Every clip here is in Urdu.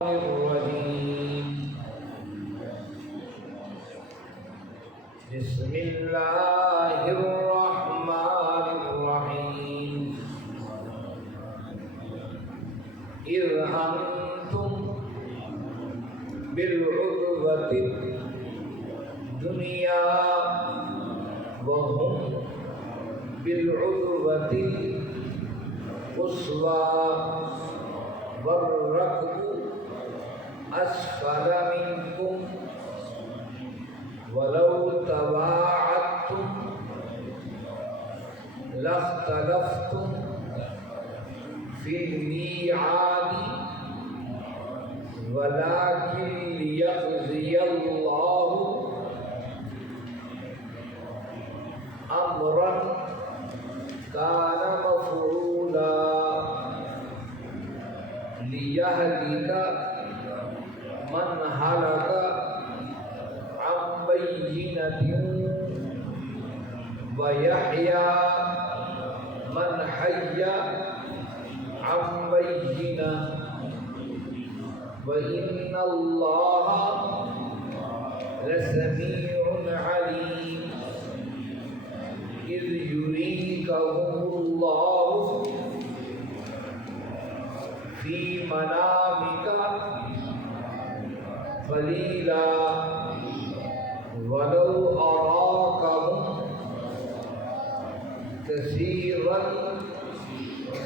الرجيم بسم الله الرحمن الرحيم إذ أنتم بالعدوة الدنيا وهم بالعدوة القصوى والركب أسفل منكم ولو تواعدتم لاختلفتم في الميعاد ولكن ليقضي الله أمرا كان مفعولا ليهلك من هلك عن بينة ويحيى من حي عن بينة وإن الله لسميع عليم إذ يريكهم الله في منامك قليلا ولو أراكهم كثيرا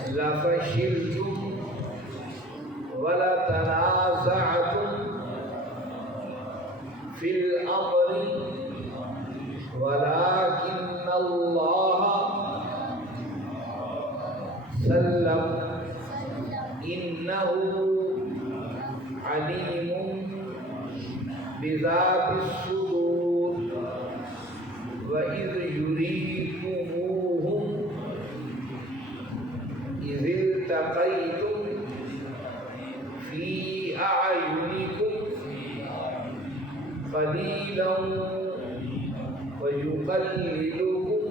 لفشلتم ولتنازعتم في الأمر ولكن الله سلم إنه عليم بذات الصدور وإذ يريكموهم إذ التقيتم في أعينكم قليلا ويقللكم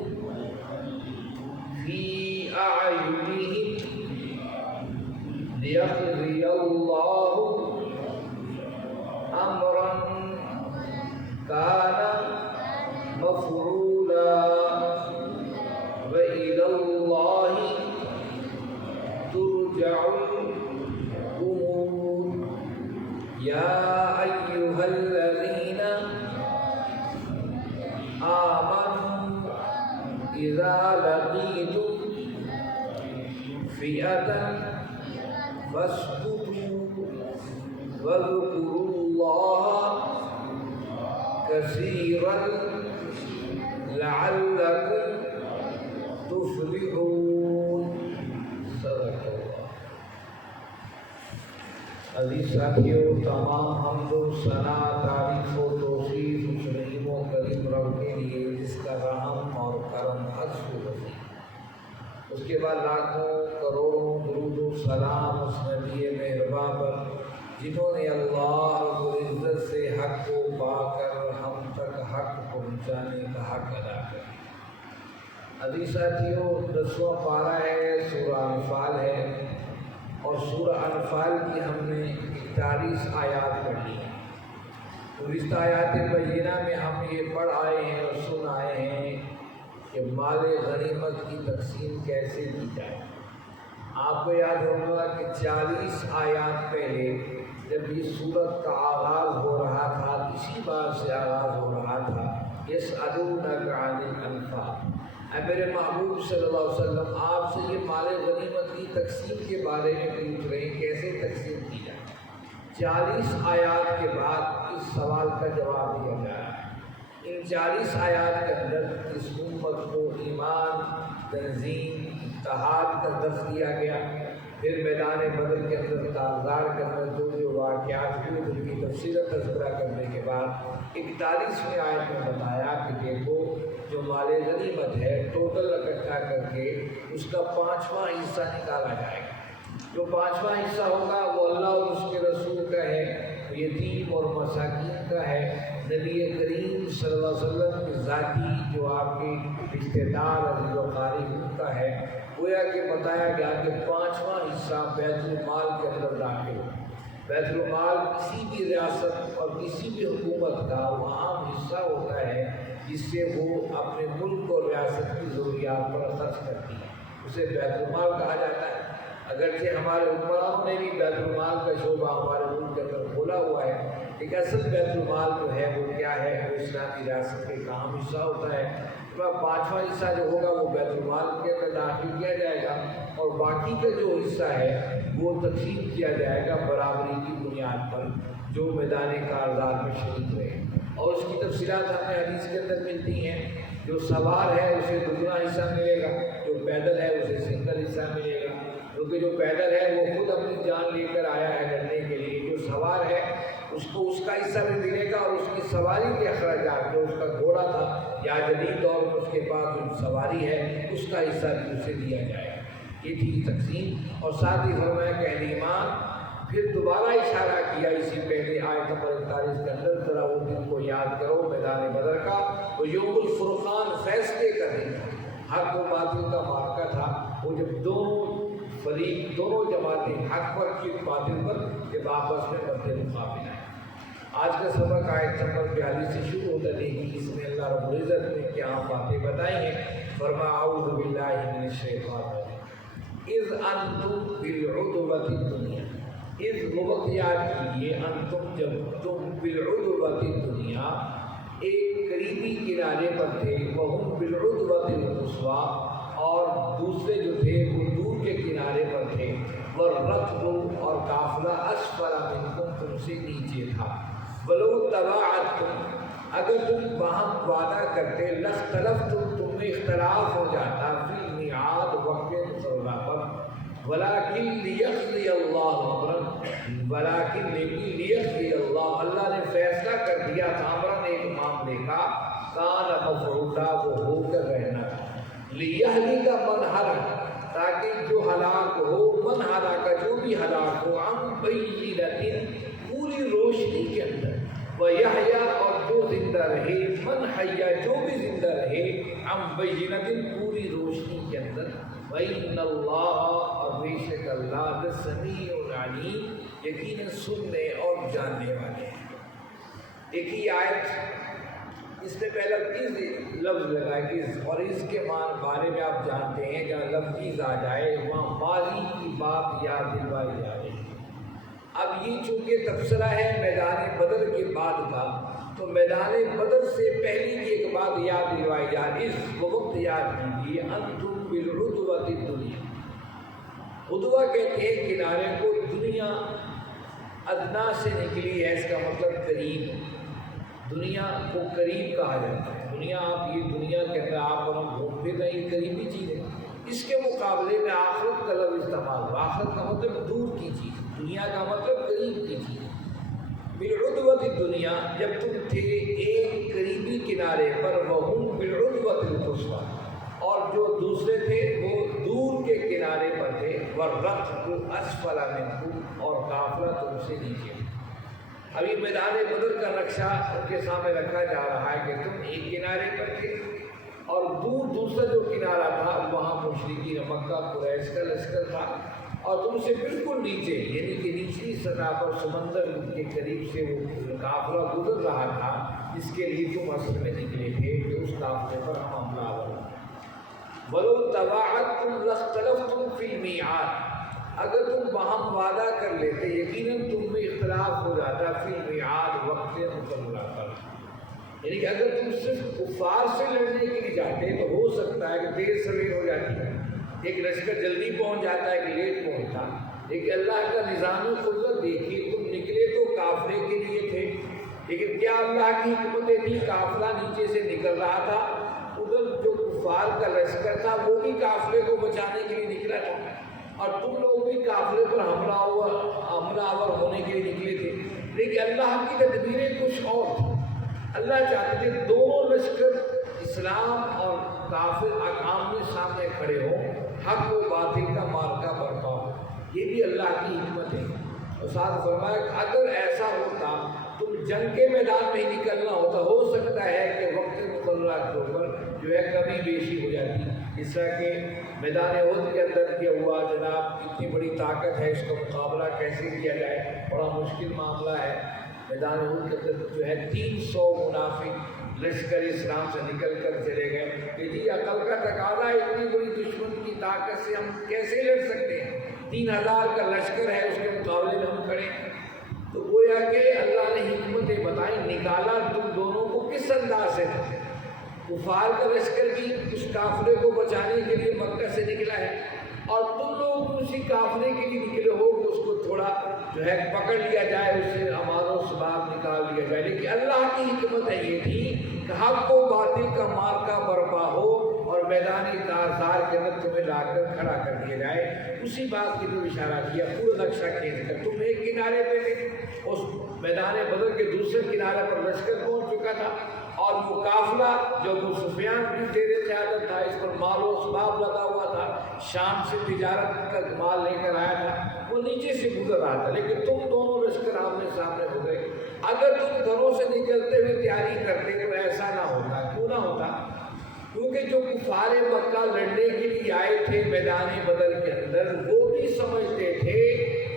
في أعينهم ليقضي الله أمرا كان مفعولا وإلى الله ترجع الأمور يا أيها الذين آمنوا إذا لقيتم فئة فاثبتوا واذكروا الله كثيرا لعلكم تفلحون. صدق اللہ. عزیز ساتھیوں، تمام حمد و ثنا، تعریف و توصیف اس رحیم و کریم رب کے لیے جس کا رحم اور کرم حد سے وسیع. اس کے بعد لاکھوں کروڑوں درود و سلام اس نبی مہرباں پر جنہوں نے اللہ رب العزت سے حق کو پا کر ہم تک حق پہنچانے کا حق ادا کیا. عزیز ساتھیوں، 10واں پارہ ہے، سورہ انفال ہے، اور سورہ انفال کی ہم نے 41 آیات پڑھی ہیں. گزشتہ آیات بینہ میں ہم یہ پڑھ آئے ہیں اور سن آئے ہیں کہ مال غنیمت کی تقسیم کیسے کی جائے. آپ کو یاد ہوگا کہ 40 آیات پہلے جب یہ سورت کا آغاز ہو رہا تھا، اسی بات سے آغاز ہو رہا تھا، یسألونک عن الانفال. اے میرے محبوب صلی اللہ علیہ وسلم، آپ سے یہ مال غنیمت کی تقسیم کے بارے میں پوچھ رہے ہیں کیسے تقسیم کی جائے. 40 آیات کے بعد اس سوال کا جواب دیا جا رہا ہے. ان 40 آیات کے اندر اس امت کو ایمان، تنظیم، اتحاد کا درس دیا گیا. پھر میدان بدر کے اندر تازدار کے اندر جو واقعات ہوئے ان کی تفصیلی تذکرہ کرنے کے بعد 41ویں آیت میں بتایا کہ دیکھو جو مال غنیمت ہے ٹوٹل اکٹھا کر کے اس کا 5واں حصہ نکالا جائے گا. جو 5واں حصہ ہوگا وہ اللہ اور اس کے رسول کا ہے، یتیم اور مساکین کا ہے، نبی کریم صلی اللہ علیہ وسلم کی ذاتی جو آپ کے رشتے دار عزیز و قریب کا ہے. گویا کہ بتایا گیا کہ 5واں حصہ بیت المال کے اندر داخل ہو. بیت المال کسی بھی ریاست اور کسی بھی حکومت کا وہ عام حصہ ہوتا ہے جس سے وہ اپنے ملک اور ریاست کی ضروریات پر خرچ کرتی ہے، اسے بیت المال کہا جاتا ہے۔ اگرچہ ہمارے حکمرانوں نے بھی بیت المال کا شعبہ ہمارے ملک کے اندر کھولا ہوا ہے، لیکن اصل بیت المال جو ہے وہ کیا ہے، وہ اسلامی ریاست کے کا اہم حصہ ہوتا ہے۔ پانچواں حصہ جو ہوگا وہ بیت المال کے اندر داخل کیا جائے گا، اور باقی کا جو حصہ ہے وہ تقسیم کیا جائے گا برابری کی بنیاد پر جو میدان کارزار میں شریک رہے، اور اس کی تفصیلات ہمیں حدیث کے اندر ملتی ہیں۔ جو سوار ہے اسے دگنا حصہ ملے گا، جو پیدل ہے اسے سنگل حصہ ملے گا، کیونکہ جو پیدل ہے وہ خود اپنی جان لے کر آیا ہے لڑنے کے لیے، جو سوار ہے اس کو اس کا حصہ بھی ملے گا، اور اس کی سواری کے اخراجات جو اس کا گھوڑا تھا یا جدید دور میں اس کے پاس جو سواری ہے اس کا حصہ بھی اسے دیا جائے گا۔ یہ تھی تقسیم، اور ساتھ ہی فرمایا کہ اہل ایمان پھر دوبارہ اشارہ کیا اسی پہلے آیت نمبر 41 کے اندر، ذرا وہ دن کو یاد کرو میدان بدر کا، وہ یوم الفرقان فیصلے کا دن تھا، حق و باطل کا معرکہ تھا، وہ جب دونوں فریق، دونوں جماعتیں حق پر کی باطل پر جب آپس میں مد مقابل آئے۔ آج کا سبق آیت نمبر 42 سے شروع ہوتا دیکھیں، اس میں اللہ رب العزت نے کیا باتیں بتائی ہیں۔ فرمایا اعوذ باللہ من الشیطان الرجیم اذ انتم بالعدوۃ الدنیا، اذ وقت یاد کیجیے، انتم جب تم بالعدوۃ الدنیا ایک قریبی کنارے پر تھے، وہم بالعدوۃ القصویٰ اور دوسرے جو تھے وہ دور کے کنارے پر تھے، والرکب اور قافلہ اسفل منکم تم سے نیچے تھا، ولو تباعدتم اگر تم باہم وعدہ کرتے، لاختلفتم تم میں اختلاف ہو جاتا، فی المیعاد وقت مقررہ پر، ولیکن لیقضی اللہ امرا، ولیکن لیقضی اللہ، اللہ نے فیصلہ کر دیا تھا، امرا ایک معاملے کا، کان مفعولا وہ ہو کر رہنا تھا، لیہلک من ہلک تاکہ جو ہلاک ہو، من ہلاک جو بھی ہلاک ہو، عن بینۃ پوری روشنی کے اندر، وَيَحْيَا اور جو زندہ رہے، من حیا جو بھی زندہ رہے، عن بینۃ پوری روشنی کے اندر، وَإِنَّ اللَّهَ اور بے شک اللہ السمیع العلیم یقیناً سننے اور جاننے والے ہیں۔ ایک ہی آیت، اس میں پہلا از لفظ لگائے از، اور اس کے بارے میں آپ جانتے ہیں جہاں لفظ آ جائے وہاں ماضی کی بات یاد دلوائی جا رہی ہے۔ اب یہ چونکہ تبصرہ ہے میدان بدر کے بعد کا، تو میدان بدر سے پہلی کی ایک بات یاد دلوائی جا رہی، اس وقت یاد کیجیے، انتم بالعدوۃ الدنیا، عدوہ کہتے ہیں کنارے کو، دنیا ادنا سے نکلی ہے، اس کا مطلب قریب، دنیا کو قریب کہا جاتا ہے۔ دنیا آپ یہ دنیا کے اندر آپ گھوم پھر رہے ہیں، قریبی چیز ہے، اس کے مقابلے میں آخرت کا لفظ استعمال ہوا، آخرت کا مطلب دور کی چیز، دنیا کا مطلب قریب کی چیز۔ بالعدوۃ الدنیا جب تم تھے ایک قریبی کنارے پر، وہم بالعدوۃ القصویٰ اور جو دوسرے تھے وہ دور کے کنارے پر تھے، والرکب اسفل منکم اور قافلہ تم سے نیچے۔ ابھی میدان بدر کا نقشہ ان کے سامنے رکھا جا رہا ہے کہ تم ایک کنارے پر تھے اور دور دوسرا جو کنارہ تھا وہاں مشرکین مکہ قریش کا لشکر تھا، اور تم سے بالکل نیچے یعنی کہ نچلی سطح پر سمندر کے قریب سے وہ قافلہ گزر رہا تھا، جس کے لیے تم اصل میں نکلے تھے کہ اس قافلے پر ہم حملہ آور۔ وَلَوْ تَبَاعَدْتُمْ لَاخْتَلَفْتُمْ فِي الْمِيعَادِ اگر تم باہم وعدہ کر لیتے یقیناً تم میں اختلاف ہو جاتا، فی المیعاد وقت مقررہ پر، یعنی کہ اگر تم صرف کفار سے لڑنے کے لیے جاتے تو ہو سکتا ہے کہ دیر سویر ہو جاتی ہے، ایک لشکر جلدی پہنچ جاتا ہے کہ لیٹ پہنچتا، لیکن اللہ کا نظام قدرت دیکھیے، تم نکلے تو قافلے کے لیے تھے، لیکن کیا اللہ کی حکمتیں تھی، قافلہ نیچے سے نکل رہا تھا، ادھر جو کفار کا لشکر تھا وہ بھی قافلے کو بچانے کے لیے نکلا تھا، اور تم لوگ بھی قافلے پر حملہ آور ہونے کے لیے نکلے تھے، لیکن اللہ کی تدبیریں کچھ اور تھیں۔ اللہ چاہتے تھے دونوں لشکر اسلام اور کافر آمنے سامنے کھڑے ہوں، حق و باطل کا معرکہ برپا ہو، یہ بھی اللہ کی حکمت ہے۔ اور ساتھ فرمایا کہ اگر ایسا ہوتا تم جنگ کے میدان میں ہی نکلنا ہوتا، ہو سکتا ہے کہ وقت مقررہ کے اوپر جو ہے کمی بیشی ہو جاتی، اس طرح کہ میدان احد کے اندر کیا ہوا جناب، اتنی بڑی طاقت ہے، اس کا مقابلہ کیسے کیا جائے، بڑا مشکل معاملہ ہے۔ میدان احد کے اندر جو ہے 300 منافق لشکر اسلام سے نکل کر چلے گئے کہ جی عقل کا تقاضا ہے، اتنی بڑی دشمن کی طاقت سے ہم کیسے لڑ سکتے ہیں، 3000 کا لشکر ہے، اس کے مقابلے میں ہم کھڑے ہیں۔ تو گویا کہ اللہ نے حکمتیں بتائی، نکالا تم دونوں کو کس انداز سے، کفار کا لشکر بھی اس قافلے کو بچانے کے لیے مکہ سے نکلا ہے، اور تم لوگ اسی قافلے کے لیے نکلے ہو کہ اس کو تھوڑا جو ہے پکڑ لیا جائے، اس سے امال و اسباب نکال لیا جائے۔ لیکن اللہ کی حکمت یہ تھی کہ حق و باطل کا مارکا برپا ہو اور میدانی تازار کے اندر تمہیں لا کر کھڑا کر دیا جائے۔ اسی بات کی تو اشارہ کیا، پورا نقشہ کھینچ کر تم ایک کنارے پہ تھے، اس میدان بدر کے دوسرے کنارے پر لشکر پہنچ چکا تھا، اور وہ قافلہ جو ابو سفیان کی زیر قیادت تھا، اس پر مال و اسباب لگا ہوا تھا، شام سے تجارت کا مال لے کر آیا تھا، وہ نیچے سے گزر رہا تھا، لیکن تم دونوں لشکر آمنے سامنے ہو گئے۔ اگر تم گھروں سے نکلتے ہوئے تیاری کرتے تو ایسا نہ ہوتا، کیوں نہ ہوتا؟ کیونکہ جو کفار مکہ لڑنے کے لیے آئے تھے میدان بدر کے اندر، وہ بھی سمجھتے تھے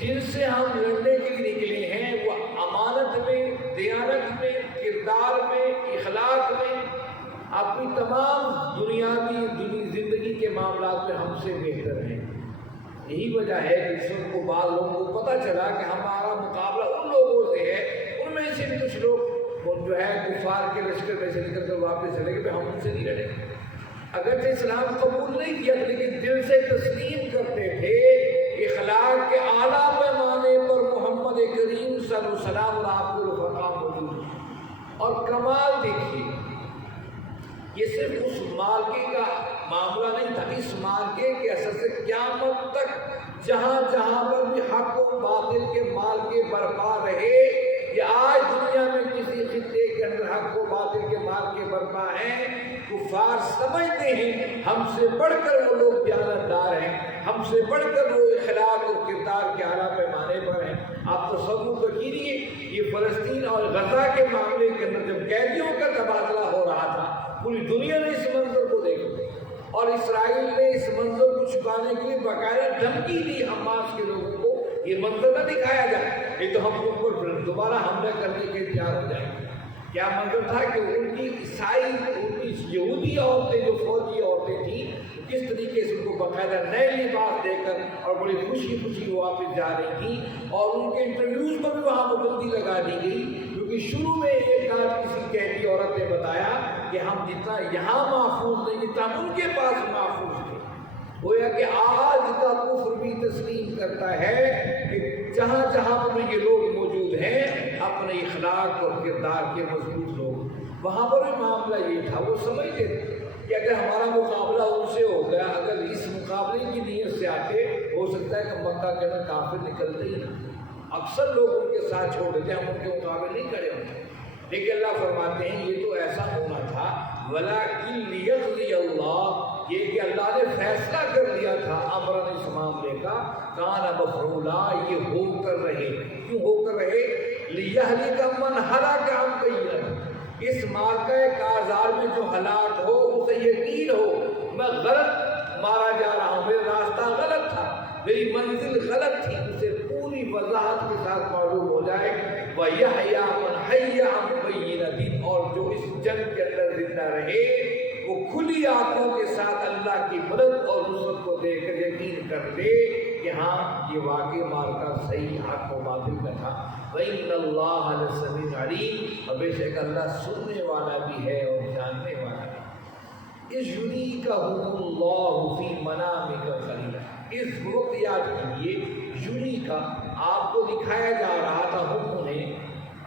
جن سے ہم لڑنے کے لیے نکلے ہیں وہ امانت میں، دیانت میں، کردار میں، اخلاق میں، اپنی تمام دنیاوی زندگی کے معاملات میں ہم سے بہتر ہیں۔ یہی وجہ ہے کہ اس وقت کو بعض لوگوں کو پتہ چلا کہ ہمارا مقابلہ ان لوگوں سے ہے، ان میں سے کچھ لوگ جو ہے کفار کے لشکر میں سے نکل کر واپس چلے گئے، ہم ان سے نہیں لڑیں گے۔ اگرچہ اسلام قبول نہیں کیا لیکن دل سے تسلیم کرتے تھے، اخلاق کے اعلیٰ پیمانے پر محمد کریم صلی اللہ علیہ وسلم اور آپ کے رفقا موجود ہیں۔ اور کمال دیکھیے، یہ صرف اس مارکے کا معاملہ نہیں تھا، اس مارکے کے اثر سے قیامت تک جہاں جہاں پر بھی حق و باطل کے مارکے برپا رہے، یا آج دنیا میں کسی خطے کے اندر حق و باطل کے مارکے برپا ہیں، کفار سمجھتے ہیں ہم سے بڑھ کر وہ لوگ دیانتدار ہیں، ہم سے بڑھ کر وہ اخلاق اور کردار کے اعلیٰ پیمانے پر ہیں۔ آپ تصور کیجیے، یہ فلسطین اور غزہ کے معاملے کے اندر جب قیدیوں کا تبادلہ ہو رہا تھا، پوری دنیا نے اس منظر کو دیکھا، اور اسرائیل نے اس منظر کو چھپانے کے لیے باقاعدہ دھمکی دی حماس کے لوگوں کو، یہ منظر نہ دکھایا جائے، نہیں تو ہم لوگ پر دوبارہ حملہ کرنے کے تیار ہو جائیں گے۔ کیا منظر تھا کہ ان کی عیسائی، ان کی یہودی عورتیں جو فوجی عورتیں تھیں، کس طریقے سے ان کو باقاعدہ نئے لباس دے کر اور بڑی خوشی خوشی واپس جا رہی تھیں، اور ان کے انٹرویوز پر بھی وہاں پابندی لگا دی گئی، کیونکہ شروع میں ایک آدھ کسی قیدی عورت نے بتایا کہ ہم جتنا یہاں محفوظ نہیں جتنا ان کے پاس محفوظ تھے۔ گویا کہ آج کا کفر بھی تسلیم کرتا ہے کہ جہاں جہاں پر یہ لوگ موجود ہیں، اپنے اخلاق اور کردار کے مضبوط لوگ، وہاں پر بھی معاملہ یہ تھا، وہ سمجھتے تھے کہ اگر ہمارا مقابلہ ان سے ہو گیا، اگر اس مقابلے کی نیت سے آتے، ہو سکتا ہے کہ مکہ کے اندر کافر نکلتے ہی نہ، اکثر لوگ ان کے ساتھ چھوڑ دیتے، ہم ان کے مقابلے نہیں کھڑے ہوتے۔ لیکن اللہ فرماتے ہیں یہ تو ایسا ہونا تھا، وَلَٰكِن لِيَقْضِيَ اللَّهُ، یہ کہ اللہ نے فیصلہ کر دیا تھا امراً اس معاملے کا، کان مفعولا، یہ ہو کر رہے، کیوں ہو کر رہے؟ لِيَهْلِكَ مَنْ هَلَكَ عَن بَيِّنَةٍ، اس مارکہ کارزار میں جو ہلاک ہو اسے یقین ہو میں غلط مارا جا رہا ہوں، میرا راستہ غلط تھا، میری منزل غلط تھی، اسے پوری وضاحت کے ساتھ معلوم ہو جائے، وَيَحْيَىٰ مَنْ حَيَّ عَن بَيِّنَةٍ، اور جو اس جنگ کے اندر زندہ رہے وہ کھلی آنکھوں کے ساتھ اللہ کی مدد اور نصرت کو دیکھ کر یقین کر لے کہ ہاں یہ واقعی مارکہ صحیح حق و باطل کا تھا۔ وَإِنَّ اللَّهَ لَسَمِيعٌ عَلِيمٌ، اور بے شک اللہ سننے والا بھی ہے اور جاننے والا بھی۔ اِذْ يُرِيكَهُمُ اللَّهُ فِي مَنَامِكَ قَلِيلًا، اس وقت یاد کیجیے، یوری کا آپ کو دکھایا جا رہا تھا، انہیں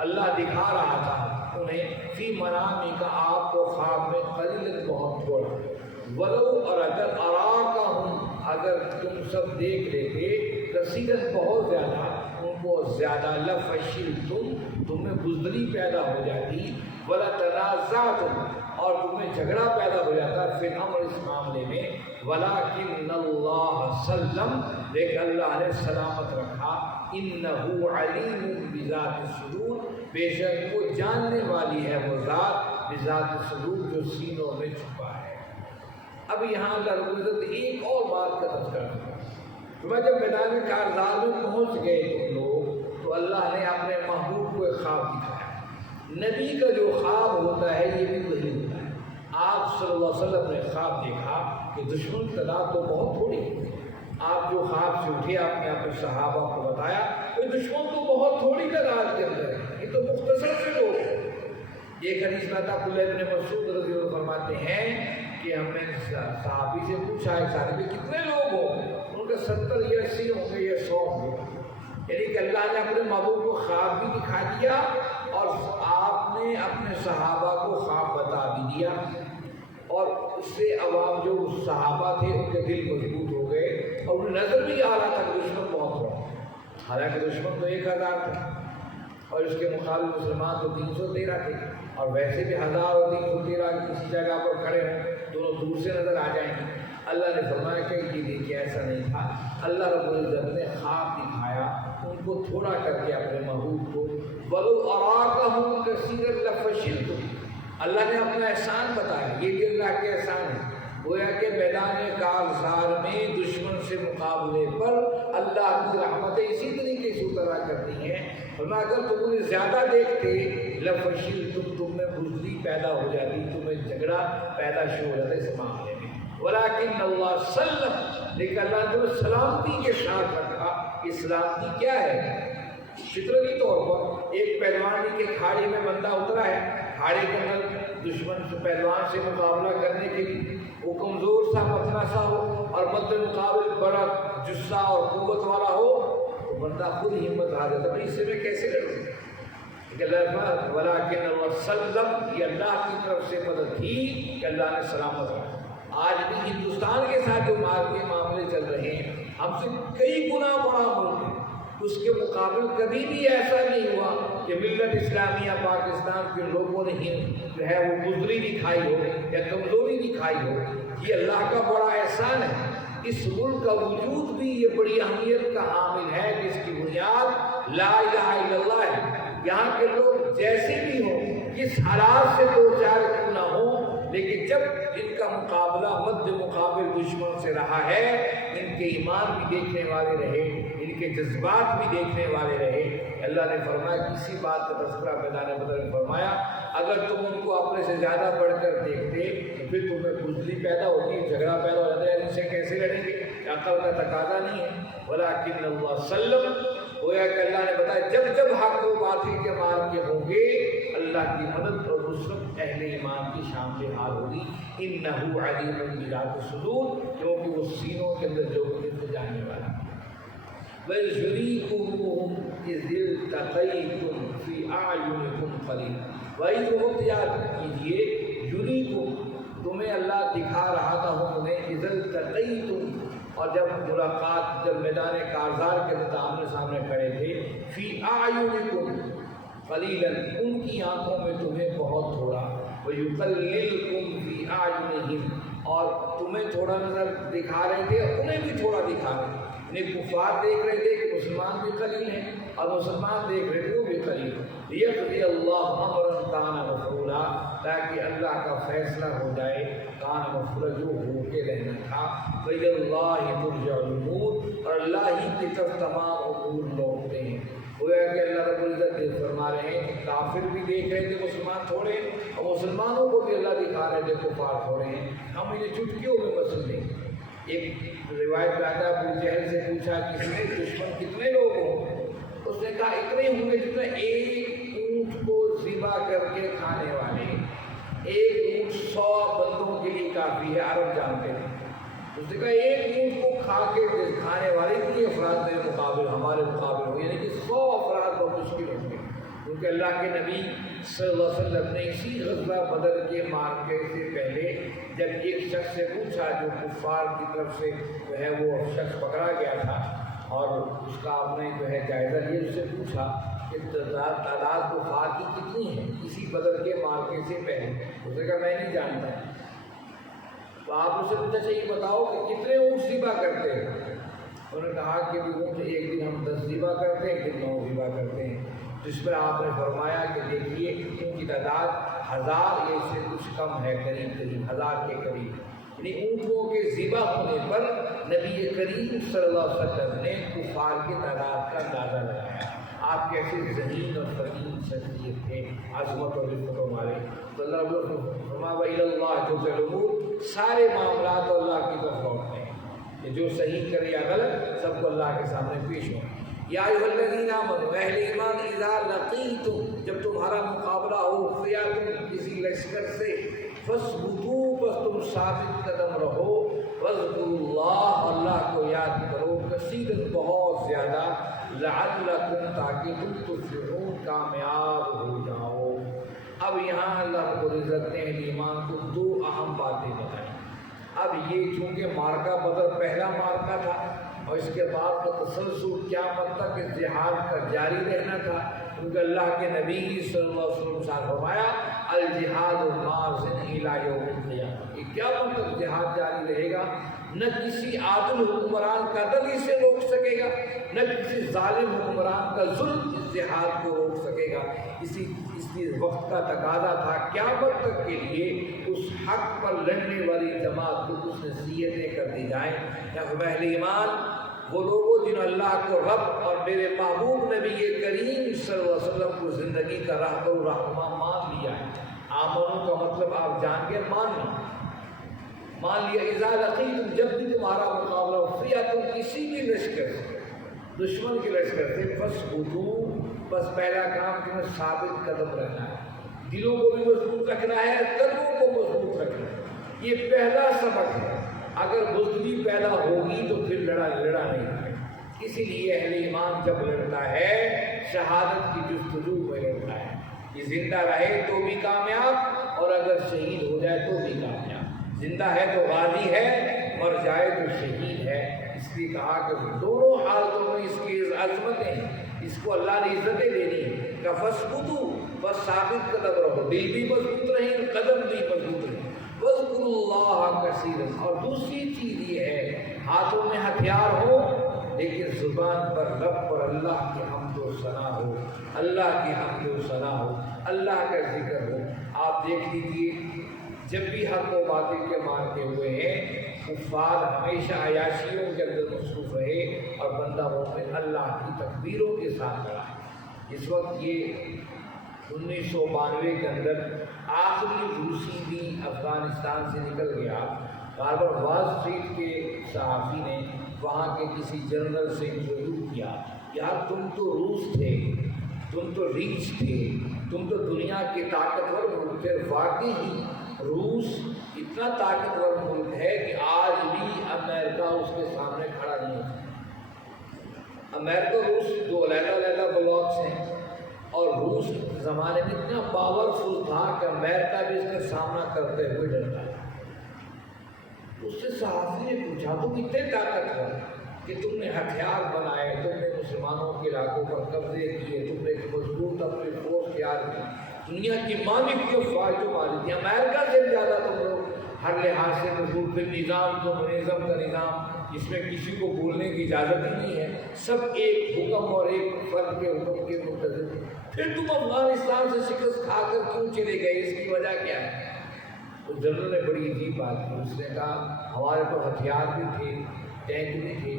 اللہ دکھا رہا تھا انہیں، فی منامی کا آپ کو خواب میں، قلیل بہت تھوڑا، ولو، اور اگر اراکہم، اگر تم سب دیکھ لیتے، کثیرت بہت زیادہ، ان کو زیادہ، لفشلتم، تمہیں بزدلی پیدا ہو جاتی، ولتنازعتم، اور تمہیں جھگڑا پیدا ہو جاتا پھر امر اس معاملے میں، ولکن اللہ سلم، لیکن اللہ نے سلامت رکھا، انہ علیم بذات الصدور، بے شک وہ جاننے والی ہے وہ ذات بذات صدور جو سینوں میں چھپا ہے۔ اب یہاں اللہ رب العزت ایک اور بات کا تذکرہ کرتا ہے۔ جب میدان کارزار میں پہنچ گئے تم لوگ تو اللہ نے اپنے محبوب کو ایک خواب دکھایا۔ نبی کا جو خواب ہوتا ہے یہ بھی وہی ہوتا ہے۔ آپ صلی اللہ علیہ وسلم نے خواب دیکھا کہ دشمن تعداد تو بہت تھوڑی ہے۔ آپ جو خواب سے اٹھے آپ نے اپنے صحابہ کو بتایا کہ دشمن تو بہت تھوڑی تعداد کے اندر ہے، یہ تو مختصر سے لوگ ہیں۔ ایک حدیث میں عبداللہ ابن مسعود رضی اللہ عنہ فرماتے ہیں کہ ہم نے صحابی سے پوچھا ایک صحابی میں کتنے لوگ ہوں؟ ان کے 70 یا 80 ہوں گے یا 100 ہوں گے۔ یعنی کہ اللہ نے اپنے محبوب کو خواب بھی دکھا دیا اور آپ نے اپنے صحابہ کو خواب بتا بھی دیا، اور اس سے عوام جو صحابہ تھے ان کے دل مضبوط ہو گئے اور انہیں نظر بھی آ رہا تھا کہ دشمن بہت ہو، حالانکہ دشمن تو 1000 تھا اور اس کے مقابل مسلمان تو 313 تھے، اور ویسے بھی 1000 اور 313 کسی جگہ پر کھڑے ہوں دونوں دور سے نظر آ جائیں گے۔ اللہ نے فرمایا کہ یہ دیکھیے ایسا نہیں تھا، اللہ رب العزت نے خواب دکھایا ان کو تھوڑا کر کے اپنے محبوب کو، وَلَوْ أَرَاكَهُمْ كَثِيرًا لَفَشِلْتُمْ، اللہ نے اپنا احسان بتایا، یہ بھی اللہ کے احسان ہے۔ گویا کہ میدان کارزار میں دشمن سے مقابلے پر اللہ کی رحمتیں اسی طریقے سے اترا کرتی ہیں، ورنہ اگر تم انہیں زیادہ دیکھتے لفشلتم، تم میں بزدلی پیدا ہو جاتی، تمہیں جھگڑا پیدا شروع ہو جاتا اس معاملے میں۔ ولیکن اللہ سلم، لیکن اللہ نے تمہیں سلامتی کے ساتھ رکھا۔ یہ سلامتی کیا ہے؟ فطرتی طور پر ایک پہلوان کے کھاڑی میں بندہ اترا ہے، کھاڑی کے اندر دشمن سے پہلوان سے مقابلہ کرنے کے لیے وہ کمزور سا پتلا سا ہو اور مد مقابل بڑا جسہ اور قوت والا ہو تو بندہ خود ہمت ہار جاتا ہے، اس سے میں کیسے لڑوں؟ ولیکن اللہ سلم، یہ اللہ کی طرف سے مدد تھی کہ اللہ نے سلامت رکھا۔ آج بھی ہندوستان کے ساتھ جو کے معاملے چل رہے ہیں، ہم سے کئی گنا بڑا ملک ہے، اس کے مقابل کبھی بھی ایسا نہیں ہوا کہ ملت اسلامیہ پاکستان کے لوگوں نے جو ہے وہ بزدلی دکھائی ہو یا کمزوری دکھائی ہو۔ یہ اللہ کا بڑا احسان ہے۔ اس ملک کا وجود بھی یہ بڑی اہمیت کا حامل ہے کہ اس کی بنیاد لا الہ الا اللہ ہے۔ یہاں کے لوگ جیسے بھی ہوں، کس حالات سے دو چار کیوں نہ ہوں، لیکن جب ان کا مقابلہ مد مقابل دشمن سے رہا ہے، ان کے ایمان بھی دیکھنے والے رہے، ان کے جذبات بھی دیکھنے والے رہے۔ اللہ نے فرمایا کسی بات کا تذکرہ میدان بدر میں فرمایا، اگر تم ان کو اپنے سے زیادہ بڑھ کر دیکھتے تو پھر تمہیں بزدلی پیدا ہوتی، جھگڑا پیدا ہو جاتا ہے، ان سے کیسے لڑیں گے؟ عقل کا تقاضا نہیں ہے۔ ولیکن اللہ سلم، گویا کہ اللہ نے بتایا جب جب حق و باطل کے مار کے ہوں گے، اللہ کی مدد اور نصرت اہل ایمان کی شان سے حال ہوگی۔ انہ علیم بذات الصدور، کیونکہ وہ سینوں کے اندر جو کچھ جاننے والا ہے۔ وَيُرِيكُمُهُمْ إِذِ الْتَقَيْتُمْ فِي أَعْيُنِكُمْ قَلِيلًا، وَإِذْ وقت یاد کیجیے، یُرِيكُمْ، تمہیں اللہ دکھا رہا تھا انہیں، إِذِ الْتَقَيْتُمْ، اور جب ملاقات، جب میدان کارزار کے آمنے سامنے کھڑے تھے، فی اعینکم قلیلا، ان کی آنکھوں میں تمہیں بہت تھوڑا، ویقللکم فی اعینہم، اور تمہیں تھوڑا نظر دکھا رہے تھے، انہیں بھی تھوڑا دکھا رہے تھے۔ انہیں کفار دیکھ رہے تھے کہ مسلمان بھی قلیل ہیں، اور مسلمان دیکھ رہے تھے وہ بھی قلیل ہیں۔ لیقضی اللہ امرا کان مفعولا، تاکہ اللہ کا فیصلہ ہو جائے، کان مفعولا، جو ہو کے رہنا تھا۔ وَإِلَى اللَّهِ تُرْجَعُ الْأُمُورُ، اور اللہ ہی کی طرف تمام امور لوٹتے ہیں۔ گویا کہ اللہ رب العزت فرما رہے ہیں کہ کافر بھی دیکھ رہے تھے مسلمان تھوڑے، اور مسلمانوں کو بھی اللہ دکھا رہے تھے کفار تھوڑے ہیں۔ ہم یہ چٹکیوں میں مسئلہ نہیں۔ ایک روایت میں آتا ہے، ابو جہل سے پوچھا کتنے دشمن کتنے لوگ ہوں؟ اس نے کہا اتنے ہوں گے جتنے ایک اونٹ کو ذبح کر کے کھانے والے، ایک اونٹ 100 بندوں کے لیے کافی ہے، عرب جانتے ہیں۔ اس نے کہا ایک اونٹ کو کھا کے کھانے والے اتنے افراد میرے مقابل، ہمارے مقابل ہو، یعنی کہ 100 افراد بہت مشکل ہوں گے، کیونکہ اللہ کے نبی صلی اللہ علیہ وسلم نے اسی غزوہ بدر کے معرکے سے پہلے جب ایک شخص سے پوچھا جو کفار کی طرف سے جو ہے وہ شخص پکڑا گیا تھا، اور اس کا آپ نے جو ہے جائزہ لیا، اس سے پوچھا کہ تعداد کفار کی کتنی ہے اسی بدر کے معرکے سے پہلے؟ اس نے کہا میں نہیں جانتا۔ تو آپ اسے پوچھا چاہیے بتاؤ کہ کتنے اونٹ ذبح کرتے ہیں؟ انہوں نے کہا کہ اونٹ ایک دن ہم 10 ذبح کرتے ہیں، ایک دن 9 ذبح کرتے ہیں۔ جس پر آپ نے فرمایا کہ دیکھیے ان کی تعداد 1000 یا سے کچھ کم ہے، قریب 1000 کے قریب، یعنی اونٹوں کے ذبح ہونے پر نبی کریم صلی اللہ علیہ وسلم نے کفار کی تعداد کا اندازہ لگایا۔ آپ کیسے ذہین اور فرین شخصیت تھے، عظمت اور عزت والے۔ تو اللہ رب اللہ جو ضرور سارے معاملات اللہ کی طرف لوٹتے ہیں، کہ جو صحیح کرے یا غلط سب کو اللہ کے سامنے پیش ہو۔ یا ایھا الذین آمنوا، اہل ایمان، اذا لقیتم، جب تمہارا مقابلہ ہو، فئۃ کسی لشکر سے، فاثبتوا، بس تم ثابت قدم رہو، واذکروا اللہ، اللہ کو یاد کرو، کثیرا بہت زیادہ، لعلکم، تاکہ تم تفلحون، کامیاب ہو جاؤ۔ اب یہاں اللہ رب العزت نے ایمان کو 2 اہم باتیں بتائیں۔ اب یہ چونکہ مارکہ بدر پہلا مارکہ تھا اور اس کے بعد کا تسلسل قیامت تک اس جہاد کا جاری رہنا تھا، کیونکہ اللہ کے نبی صلی اللہ علیہ وسلم نے فرمایا الجہاد ماضٍ الی یوم القیامہ، یہ قیامت تک جہاد جاری رہے گا، نہ کسی عادل حکمران کا عدل اسے روک سکے گا، نہ کسی ظالم حکمران کا ظلم اس جہاد کو روک سکے گا۔ اسی وقت کا تقاضا تھا قیامت تک کے لیے اس حق پر لڑنے والی جماعت کو کچھ نصیحتیں کر دی جائیں۔ یا اہل ایمان، وہ لوگوں جنہوں اللہ کو رب اور میرے محبوب نبی کریم صلی اللہ علیہ وسلم کو زندگی کا راہبر و رہنما مان لیا ہے۔ آمنو کا مطلب آپ جان کے مان لیا۔ اذا لقیتم، جب بھی تمہارا مقابلہ ہو، فئۃ، کسی بھی لشکر سے، دشمن کے لشکر سے، فاثبتوا، بس پہلا کام تمہیں ثابت قدم رہنا ہے، دلوں کو بھی مضبوط رکھنا ہے، قدموں کو مضبوط رکھنا ہے، یہ پہلا سبق ہے۔ اگر بزدلی پیدا ہوگی تو پھر لڑا نہیں ہے۔ اسی لیے اہل ایمان جب لڑتا ہے شہادت کی جستجو میں لڑتا ہے، یہ زندہ رہے تو بھی کامیاب اور اگر شہید ہو جائے تو بھی کامیاب۔ زندہ ہے تو غازی ہے، مر جائے تو شہید ہے۔ اس لیے کہا کہ دونوں حالتوں میں اس کی عظمتیں ہیں، اس کو اللہ نے عزتیں دینی ہے۔ کہ فاثبتوا، بس ثابت قدم رہو، دل بھی مضبوط رہیں، قدم بھی مضبوط رہیں۔ واذکروا اللہ کثیرا، اور دوسری چیز یہ ہے ہاتھوں میں ہتھیار ہو لیکن زبان پر، لب پر اللہ کی حمد و ثنا ہو، اللہ کی حمد و ثنا ہو، اللہ کا ذکر ہو۔ آپ دیکھ لیجیے جب بھی حق و باطل کے مارکے ہوئے ہیں، کفار ہمیشہ عیاشیوں کے اندر مصروف رہے اور بندہ مومن اللہ کی تکبیروں کے ساتھ لڑا۔ اس وقت یہ 1992 کے اندر آخری روسی بھی افغانستان سے نکل گیا۔ باربر وال اسٹریٹ کے صحافی نے وہاں کے کسی جنرل سے انٹرویو کیا، یار تم تو روس تھے، تم تو ریچ تھے، تم تو دنیا کے طاقتور ملک تھے۔ واقعی ہی روس اتنا طاقتور ملک ہے کہ آج بھی امریکہ اس کے سامنے کھڑا نہیں ہوتا۔ امریکہ روس 2 علیحدہ بلاکس ہیں اور روس زمانے میں اتنا پاورفل تھا کہ امریکہ بھی اس کا سامنا کرتے ہوئے ڈرتا ہے۔ اس سے صحافی نے پوچھا تم اتنے طاقتور کہ تم نے ہتھیار بنائے، تم نے مسلمانوں کے علاقوں پر قبضے کیے، تم نے مضبوط اپنی فورس تیار کی، دنیا کی مالک کی افواج جو مالک تھی، امریکہ سے زیادہ تم لوگ ہر لحاظ سے مضبوط، پھر نظام کمیونزم کا نظام جس میں کسی کو بولنے کی اجازت ہی نہیں ہے، سب ایک حکم اور ایک فرد کے حکم کے منتظر، پھر تم افغانستان سے شکست کھا کر کیوں چلے گئے، اس کی وجہ کیا ہے؟ تو جنرل نے بڑی عجیب بات کی، اس نے کہا ہمارے پاس ہتھیار بھی تھے، ٹینک بھی تھے،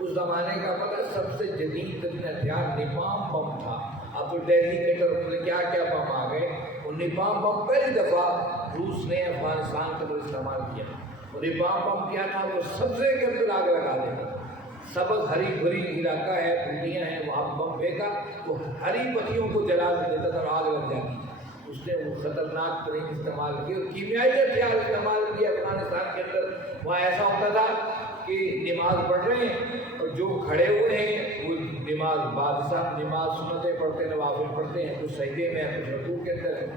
اس زمانے کا پتہ سب سے جدید ترین ہتھیار نیپام بم تھا۔ اب تو دہلی کے طرف میں کیا کیا بم آ گئے، وہ نیپام بم پہلی دفعہ روس نے افغانستان کے اندر استعمال کیا۔ وہ نیپام بم کیا تھا، وہ سبزے کے اندر آگ لگا دیتا، سبز ہری بھری علاقہ ہے، پھلیاں ہیں، وہاں بم پھینکا وہ ہری پتیوں کو جلا دیتا تھا اور آگ لگ جاتی۔ اس نے وہ خطرناک ترین استعمال کیا، کیمیائی ہتھیار استعمال کیا افغانستان کے اندر۔ وہاں ایسا ہوتا تھا کہ نماز پڑھ رہے ہیں اور جو کھڑے ہوئے ہیں وہ نماز بادشاہ نماز سنتیں پڑھتے، نوافل پڑھتے ہیں، کچھ سجدے میں کچھ رکوع کے اندر ہیں،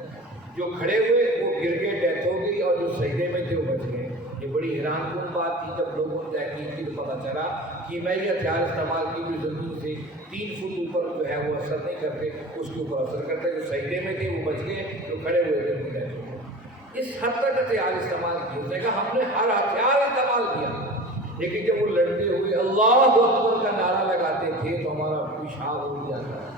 جو کھڑے ہوئے وہ گر کے ڈیتھ ہو گئی اور جو سجدے میں تھے وہ بچ گئے۔ یہ بڑی حیران کن بات تھی، جب لوگوں نے تحقیق کی تو پتہ چلا کیمیائی ہتھیار استعمال کی ہوئی زمین سے 3 فٹ اوپر جو ہے وہ اثر نہیں کرتے، اس کے اوپر اثر کرتے، جو سجدے میں تھے وہ بچ گئے، جو کھڑے ہوئے تھے وہ ڈیتھ ہو گئے۔ اس حد تک ہتھیار استعمال کیے، اس نے کہا ہم نے ہر ہتھیار استعمال کیا، لیکن جب وہ لڑتے ہوئے اللہ اکبر کا نعرہ لگاتے تھے تو ہمارا پیشاب ہو جاتا ہے،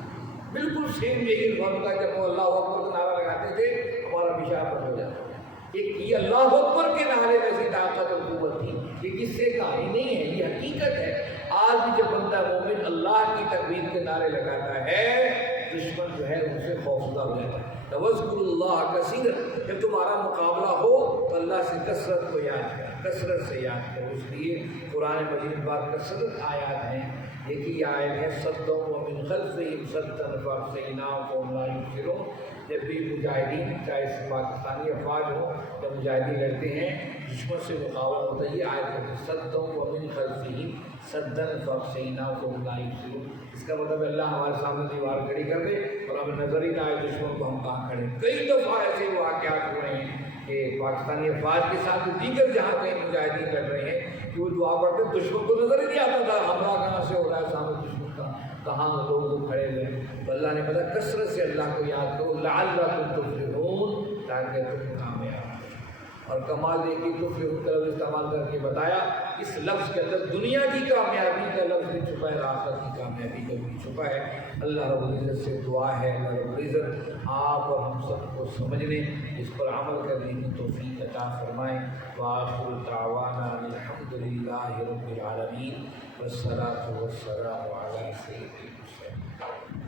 بالکل سیم یہی فرق تھا جب وہ اللہ اکبر کا نعرہ لگاتے تھے ہمارا پیشاب بند ہو جاتا تھا۔ ایک یہ اللہ اکبر کے نعرے میں سی طاقت اور قوت تھی، یہ کس سے کہانی نہیں ہے، یہ حقیقت ہے۔ آج بھی جب بندہ مومن اللہ کی تکبیر کے نعرے لگاتا ہے دشمن جو ہے ان سے خوفزدہ ہو جاتا ہے۔ تذکر اللہ کثیر، جب تمہارا مقابلہ ہو تو اللہ سے کثرت کو یاد کرو، کثرت سے یاد کرو۔ اس لیے قرآن مجید میں بات کثرت آیات ہیں، ایک ہی آیت ہے صدوں ومن خلفہم صدا فاغشیناہم لا یبصرون۔ جب بھی مجاہدین چاہے پاکستانی افواج ہوں جب مجاہدین لڑتے ہیں دشمن سے مقابلہ ہوتا ہے، یہ آیت ہے صدوں ومن خلفہم صدا فاغشیناہم لا یبصرون۔ اس کا مطلب اللہ ہمارے سامنے دیوار کھڑی کر دے اور ہمیں نظر ہی نہ آئے دشمن کو ہم کہاں کھڑے۔ کئی دفعہ ایسے واقعات ہوئے ہیں کہ پاکستانی افواج کے ساتھ دیگر جہاں کہیں مجاہدین لڑ رہے ہیں کہ وہ دعا پڑھتے دشمن کو نظر ہی نہیں آتا تھا حملہ کہاں سے ہو رہا ہے، سامنے دشمن کا کہاں لوگ کھڑے ہوئے ہیں۔ تو اللہ نے بتا کثرت سے اللہ کو یاد کرو لعلکم تفلحون، تاکہ تم کامیاب ہو۔ اور کمال دیکھیے تفلحون کا لفظ استعمال کر کے بتایا اس لفظ کے اندر دنیا کی کامیابی کا لفظ بھی چھپا ہے، آخرت کی کامیابی کا بھی چھپا ہے۔ اللہ رب العزت سے دعا ہے اللہ رب العزت آپ اور ہم سب کو سمجھنے اس پر عمل کرنے کی توفیق عطا فرمائیں۔ وآخر دعوانا الحمد للہ رب العالمین والصلاۃ والسلام علی سیدنا